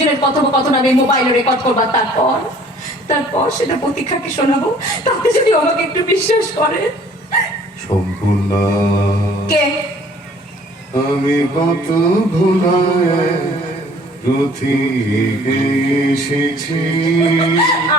দুজনের কথোপকথন আমি মোবাইলে রেকর্ড করবার তারপর? তারপর সেটা প্রতীক্ষাকে শোনাবো? তাতে যদি আমাকে একটু বিশ্বাস করে। সম্পূর্ণ। কে? আমি কত ভোলায় এসেছি।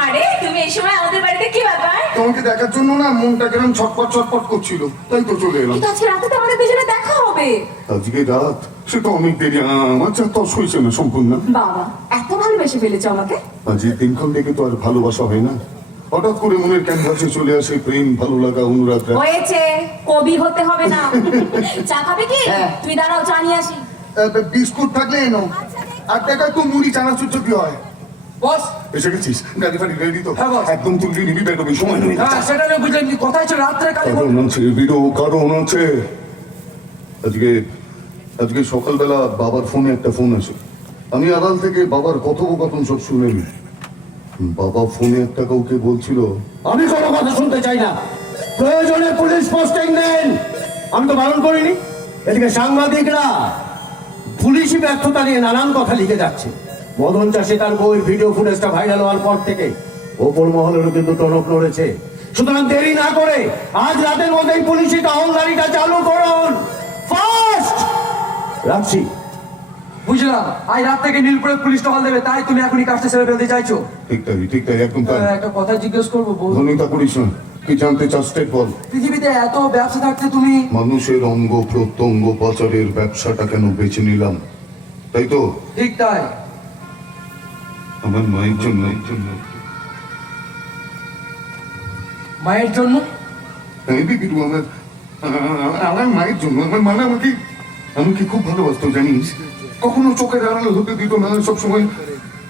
আরে তুমি এই সময় আমাদের বাড়িতে কি ব্যাপার? তোমাকে দেখার জন্য না মনটা ছটপট ছটপট করছিল। তাই তো চলে এলাম। কিন্তু আজকে রাতে তো আমাদের দুজনে দেখা হবে। আজকে রাত সে তো অনেক দেরি আমার যা তস হয়েছে না সম্পূর্ণ। বাবা এত ভালোবেসে ফেলেছো আমাকে। আজ এই দিনক্ষণ থেকে তো আর ভালোবাসা হয় না। হঠাৎ করে মনের ক্যানভাসে চলে আসে প্রেম ভালো লাগা অনুরাগ। হয়েছে কবি হতে হবে না। চা খাবে কি? হ্যাঁ। তুই দাঁড়াও চা নিয়ে আসি। বিস্কুট থাকলে এনো আর টাকা একটু মুড়ি চানাচুর যদি হয়। বস। এসে গেছিস? গাড়ি ফাড়ি রেডি তো? হ্যাঁ। একদম তুলবি নিবি বেরোবি সময় নেই। হ্যাঁ সেটা নিয়ে বুঝলেন কি কথা হচ্ছে রাত্রে কারণ আছে বিরো কারণ আছে। আজকে আজকে সকালবেলা বাবার ফোনে একটা ফোন আছে। আমি আড়াল থেকে বাবার কথোপকথন সব শুনে নি বাবা ফোনে একটা কাউকে বলছিল, আমি কোনো কথা শুনতে চাই না। প্রয়োজনে পুলিশ পোস্টিং দেন। আমি তো বারণ করিনি। এদিকে সাংবাদিকরা পুলিশি ব্যর্থতা নিয়ে নানান কথা লিখে যাচ্ছে। মদন চাষে তার বইয়ের ভিডিও ফুটেজটা ভাইরাল হওয়ার পর থেকে ওপর মহলেরও কিন্তু টনক নড়েছে। সুতরাং দেরি না করে আজ রাতের মধ্যেই পুলিশি টহলদারিটা চালু করুন। ফাস্ট রাখছি বুঝলাম। আজ রাত থেকে নীলপুরে পুলিশ টহল দেবে তাই তুমি এখনই কাজটা ছেড়ে ফেলতে চাইছো। ঠিক তাই ঠিক তাই একদম তাই। একটা কথা জিজ্ঞেস করব। ধনিতা করিস না কি জানতে চাস স্টেট বল। পৃথিবীতে এত ব্যবসা থাকতে তুমি। মানুষের অঙ্গ প্রত্যঙ্গ পাচারের ব্যবসাটা কেন বেছে নিলাম? তাই তো? ঠিক তাই। আমার মায়ের জন্য। জন্য। মায়ের জন্য? এই বিপিটু আমার আমার মায়ের জন্য। আমার মানে আমাকে আমাকে খুব ভালোবাসতো জানিস? কখনো চোখের আড়ালে হতে দিত না সবসময়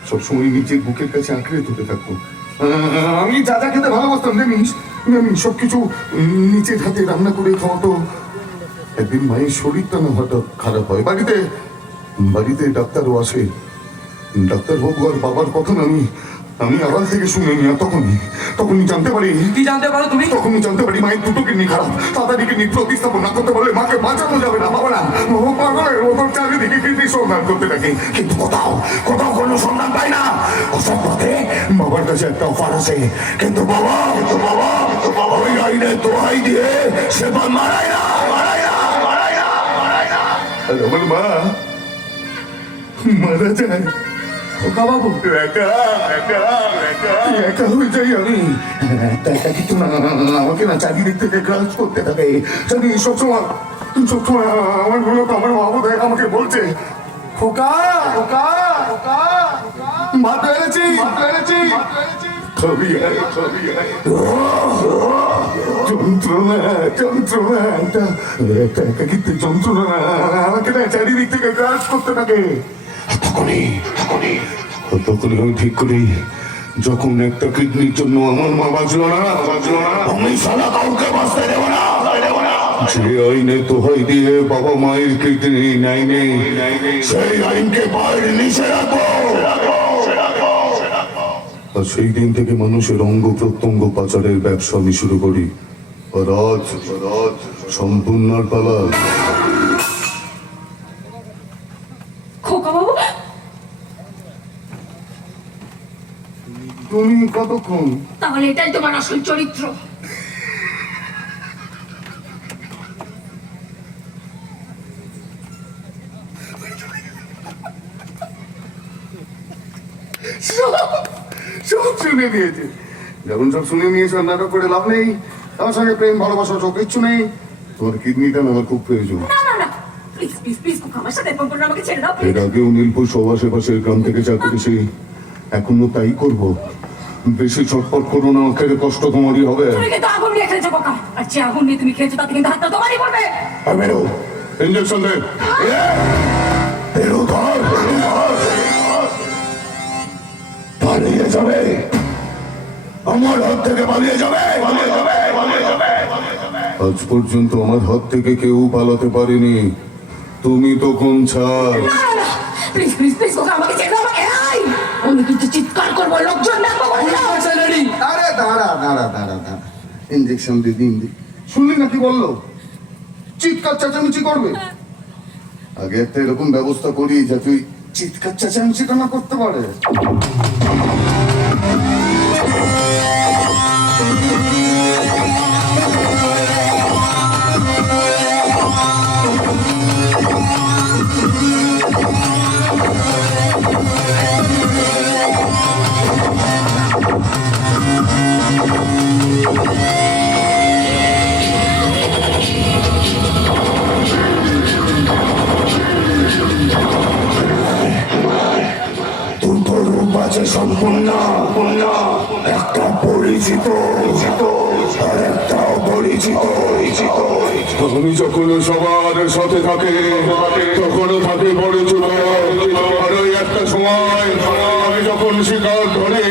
সবসময় নিজের বুকের কাছে আঁকড়ে ধরে থাকতো। আমি যা যা খেতে ভালোবাসতাম জানিস? আমি সবকিছু নিচের হাতে রান্না করে খাওয়াতো। একদিন মায়ের শরীরটা না হঠাৎ খারাপ হয়। বাড়িতে বাড়িতে ডাক্তারও আসে। ডাক্তারবাবু আর বাবার কথা আমি আমি আড়াল থেকে শুনে নি আর তখনই তখনই জানতে পারি। কি জানতে পারো তুমি? তখনই জানতে পারি মায়ের দুটো কিডনি খারাপ। তাড়াতাড়ি কিডনি প্রতিস্থাপন না করতে পারলে মাকে বাঁচানো যাবে না। না চারিদিকে কিডনি সন্ধান করতে কিন্তু কোথাও কোথাও কোনো সন্ধান পাই না। অসৎ পথে বাবার কাছে একটা অফার আছে। কিন্তু বাবা কিন্তু বাবা বাবা ওই আইনে দোহাই দিয়ে সে না না না না। মা। মারা যায়। আমাকে না থেকে গ্রাস করতে থাকে জানি সবসময় আমার তো আমার মা বোধ আমাকে বলছে করতে থাকে ঠিক করি যখন একটা কিডনির জন্য আমার মা বাঁচলো না বাঁচলো না আমি সারা কাউকে বাঁচতে দেবো না। যে আইনে তোহাই দিয়ে বাবা মায়ের কিডনি নাই নেই সেই আইনকে বাইরে নিচে রাখব আর সেই দিন থেকে মানুষের অঙ্গ প্রত্যঙ্গ পাচারের ব্যবসা আমি শুরু করি। আর আজ আর সম্পূর্ণার পালা তুমি কতক্ষণ? তাহলে এটাই তোমার আসল চরিত্র। সব শুনে নিয়েছে। যখন সব শুনে নিয়েছে নাটক করে লাভ নেই আমার সঙ্গে প্রেম ভালোবাসা সব কিচ্ছু নেই। তোমার কিডনিটা আমার খুব প্রয়োজন। এর আগেও নীলপুর সব আশেপাশের গ্রাম থেকে যা করেছি এখনও তাই করব। বেশি ছটপট করো না খেলে কষ্ট তোমারই হবে। আগুন নিয়ে তুমি খেলছো তাতে কিন্তু হাতটা তোমারই পড়বে। আর বেরো ইঞ্জেকশন দে। পালিয়ে যাবে। আমার হাত থেকে পালিয়ে যাবে। আজ পর্যন্ত আমার হাত থেকে কেউ পালাতে পারেনি। তুমি তো কোন না না না চিৎকার শুনলি না বলল? চিৎকার চেঁচামেচি করবে? আগে একটা এরকম ব্যবস্থা করি যাতে ওই চিৎকার চেঁচামেচি কেন করতে পারে। আমি যখন সবার সাথে থাকে, তখনও থাকে আর ওই একটা সময় আমি যখন শিকার ধরে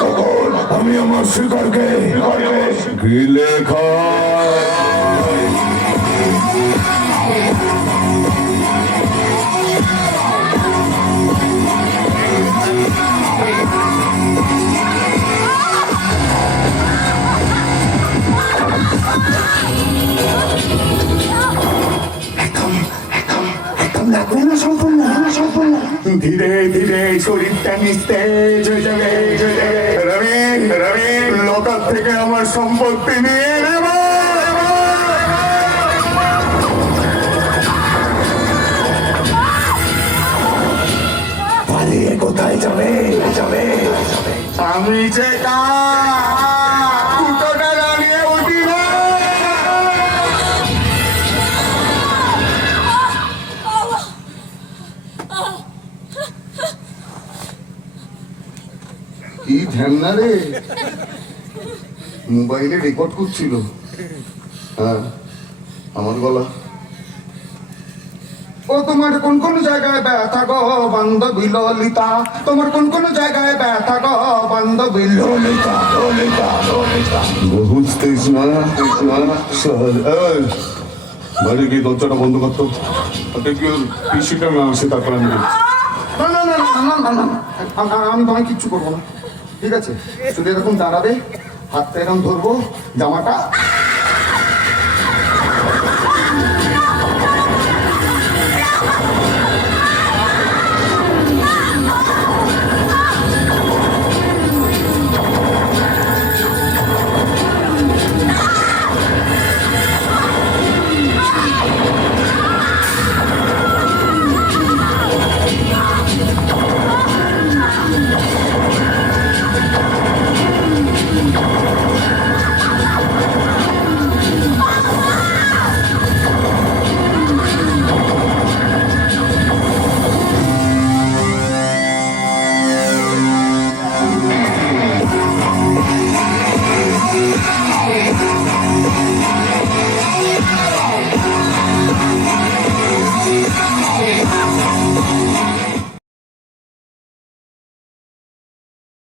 তখন আমি আমার শিকারকে গিলে খাই ধীরে ধীরে শরীরটা নিস্তেজ হয়ে যাবে রবি রবি, লোকাল থেকে আমার সম্পত্তি নিয়ে নেব কোথায় যাবে? যাবে আমি যে দুটোটা কি ধ্যান রে মোবাইলে রেকর্ড করছিল। হ্যাঁ আমার গলা। ও তোমার কোন কোন জায়গায় ব্যথা গো বান্ধবী ললিতা? তোমার কোন কোন জায়গায় ব্যথা গো বান্ধবী ললিতা? ললিতা ললিতা। বুঝতেছ না? স্যার এই, বাড়ি গিয়ে দরজাটা বন্ধ করতো ওটা কি ওর পিসিটা না আসে তারপর আমি। না না না না না আমি তোমায় কিচ্ছু করব না। ঠিক আছে? শুধু এরকম দাঁড়াবে হাতটা এরকম ধরবো জামাটা